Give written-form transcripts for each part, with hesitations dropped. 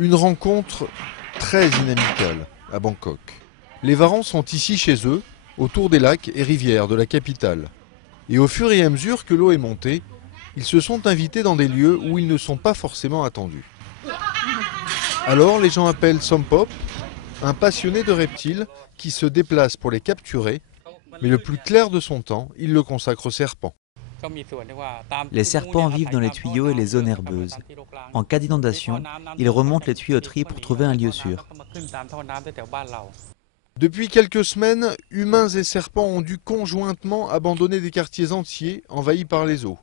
Une rencontre très inamicale à Bangkok. Les Varans sont ici chez eux, autour des lacs et rivières de la capitale. Et au fur et à mesure que l'eau est montée, ils se sont invités dans des lieux où ils ne sont pas forcément attendus. Alors les gens appellent Sompop un passionné de reptiles qui se déplace pour les capturer, mais le plus clair de son temps, il le consacre aux serpents. Les serpents vivent dans les tuyaux et les zones herbeuses. En cas d'inondation, ils remontent les tuyauteries pour trouver un lieu sûr. Depuis quelques semaines, humains et serpents ont dû conjointement abandonner des quartiers entiers envahis par les eaux.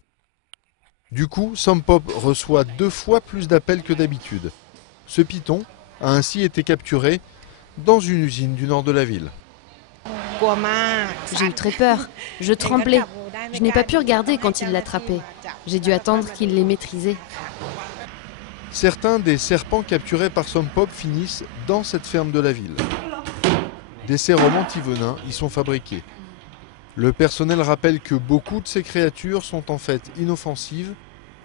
Du coup, Sompop reçoit 2 fois plus d'appels que d'habitude. Ce python a ainsi été capturé dans une usine du nord de la ville. J'ai eu très peur. Je tremblais. Je n'ai pas pu regarder quand il l'attrapait. J'ai dû attendre qu'il les maîtrisait. Certains des serpents capturés par Sompop finissent dans cette ferme de la ville. Des sérums antivenins y sont fabriqués. Le personnel rappelle que beaucoup de ces créatures sont en fait inoffensives,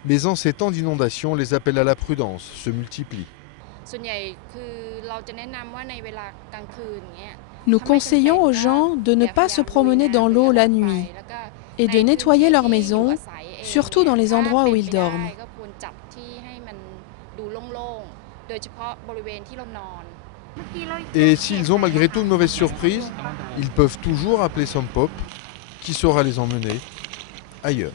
mais en ces temps d'inondation, les appels à la prudence se multiplient. Nous conseillons aux gens de ne pas se promener dans l'eau la nuit et de nettoyer leur maison, surtout dans les endroits où ils dorment. Et s'ils ont malgré tout une mauvaise surprise, ils peuvent toujours appeler Sompop, qui saura les emmener ailleurs.